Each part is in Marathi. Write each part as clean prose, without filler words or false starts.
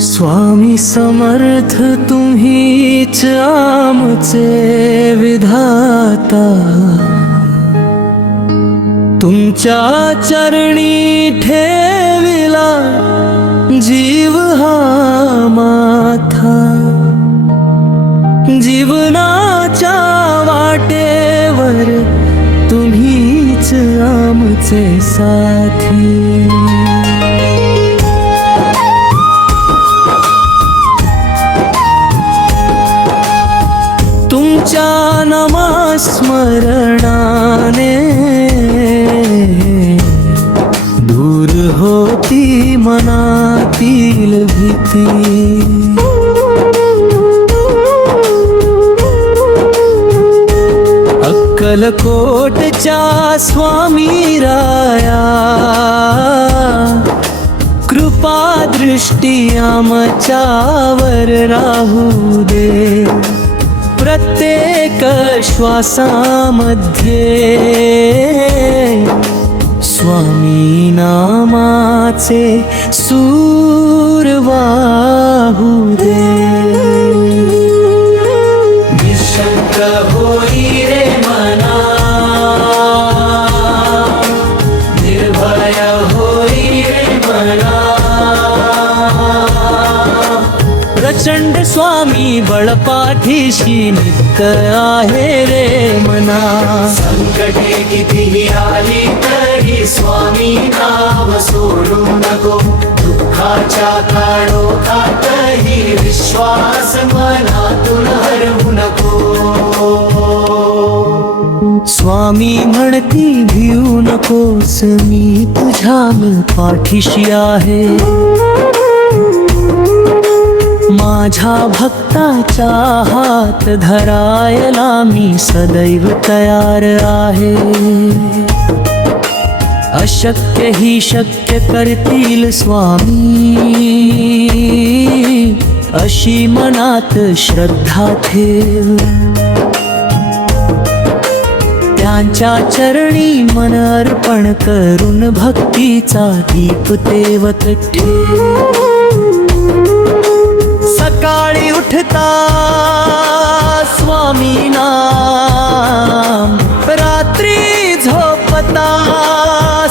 स्वामी समर्थ तुम्हीच आमचे विधाता, तुमच्या चरणी ठेविला जीव हा माथा। जीवनाच्या वाटेवर तुम्हीच आमचे साथी। तुमच्या नामस्मरणाने दूर होती मनातील भीती। अक्कलकोटच्या स्वामी राया, कृपा दृष्टी आमच्यावर राहू दे। प्रत्येक श्वासामध्ये स्वामी नामाचे सूर वाहू दे। निशंक होई रे मना, निर्भय होई रे मना। प्रचंड स्वामी बळपाठीशी नित्य आहे रे मना। संकटे कितीही आली तरी स्वामी नाव सोडू नको। दुःखाच्या काळोखातही विश्वास मनातून हरवू नको। स्वामी म्हणती भिऊ नकोस, मी तुझ्या पाठीशी आहे। माझ्या भक्ताच्या हात धरायला मी सदैव तयार आहे। अशक्य ही शक्य करतील स्वामी, अशी मनात श्रद्धा ठेव। त्यांच्या चरणी मन अर्पण करून भक्तीचा दीप तेवत ठेव। सकाळी उठता स्वामी नाम, रात्री झोपता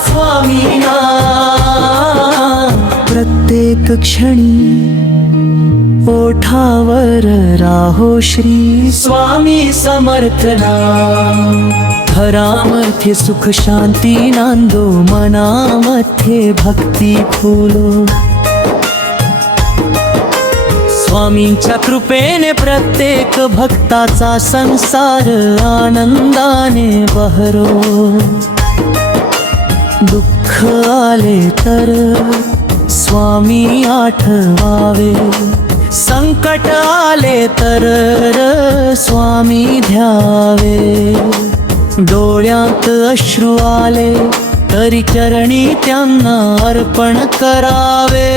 स्वामी नाम। प्रत्येक क्षणी ओठावर राहो श्री स्वामी समर्थ नाम। घरामध्ये सुख शांती नांदो, मनामध्ये भक्ती फुलो। स्वामींच्या कृपेने प्रत्येक भक्ताचा संसार आनंदाने बहरो। दुःख आले तर स्वामी आठवावे, संकट आले तर स्वामी ध्यावे। डोळ्यात अश्रू आले तरी चरणी त्यांना अर्पण करावे।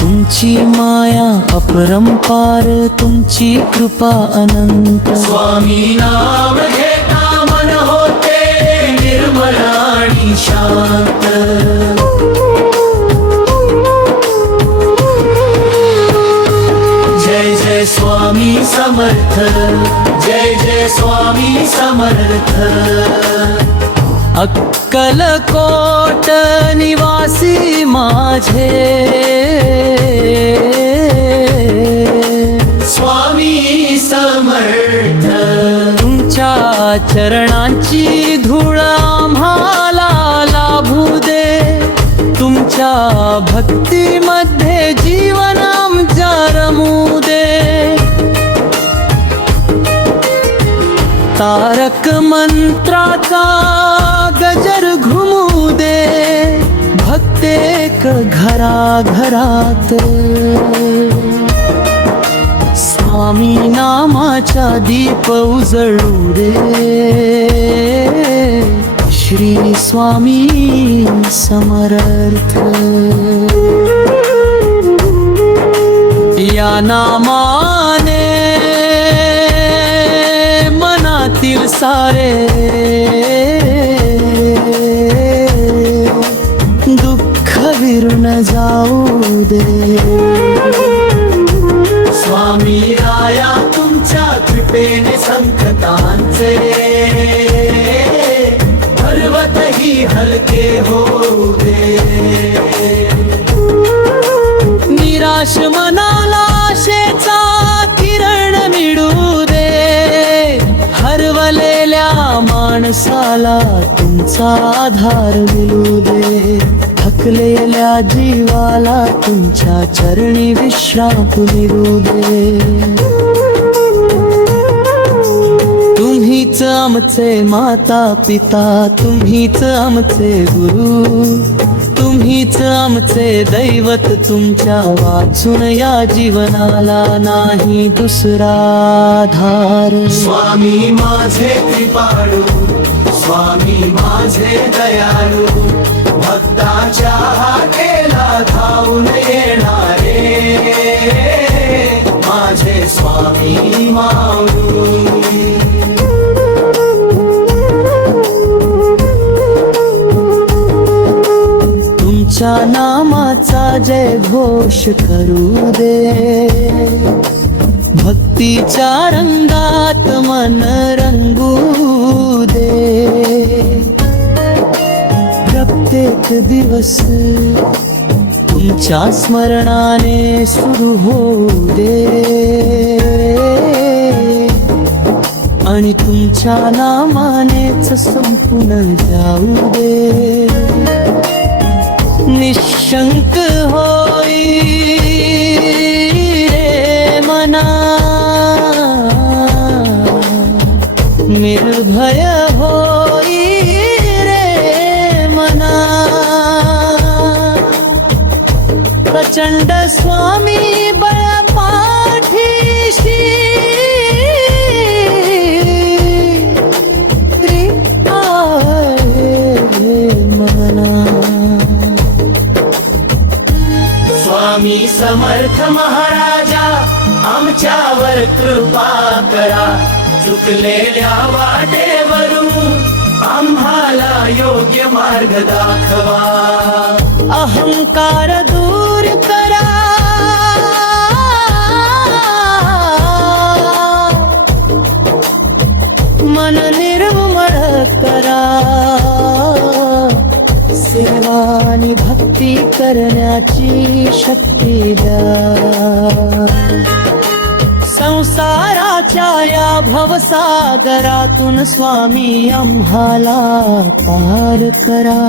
तुमची माया अपरंपार, तुमची कृपा अनंत। स्वामी नाम घेता मन होते निर्मल आणि शांत। जय जय स्वामी समर्थ, जय जय स्वामी समर्थ। अक्कलकोट निवासी माझे स्वामी समर्थ। तुमच्या चरणांची धूळ आम्हाला लाभू दे। तुमच्या भक्तीमध्ये जीवन आमच्या रमू दे। तारक मंत्राचा गजर घुमू दे प्रत्येक घराघरात। स्वामी नामाचा दीप उजळू दे। श्री स्वामी समर्थ। या नामाने मनातील सारे दुःख विरून संपून जाऊ दे. स्वामी राया तुमच्या कृपेने संकटांचे पर्वतही हलके होऊ दे. निराश मनाला आशेचा किरण मिळू दे. हरवलेल्या माणसाला तुमचा आधार मिळू दे. थकलेल्या जीवाला तुमच्या चरणी विश्रांती मिळू दे. तुम्हीच आमचे माता पिता, तुम्हीच आमचे गुरु, तुम्हीच आमचे दैवत. तुमच्या वाचून या जीवनाला नाही दुसरा आधार. स्वामी माझे कृपाळू, स्वामी माझे दयाळू, भक्ताच्या हाकेला धावून येणारे माझे स्वामी माऊली. तुमच्या नामाचा जय घोष करू दे. भक्तीच्या रंगात मन रंगू दे. प्रत्येक दिवस तुमच्या स्मरणाने सुरू होऊ दे. आणि तुमच्या नामानेच संपून जाऊ दे. निशंक होई रे मना, निर्भय होई रे मना. प्रचंड स्वामी बळ पाठीशी आहे रे मना. स्वामी समर्थ महाराजा आमच्यावर कृपा करा. चुकलेल्या वाटेवरून आम्हाला योग्य मार्ग दाखवा. अहंकार दूर करा. मन निर्मळ करा. सेवा आणि भक्ती करण्याची शक्ती द्या. संसाराच्या या भवसागरातून स्वामी आम्हाला पार करा.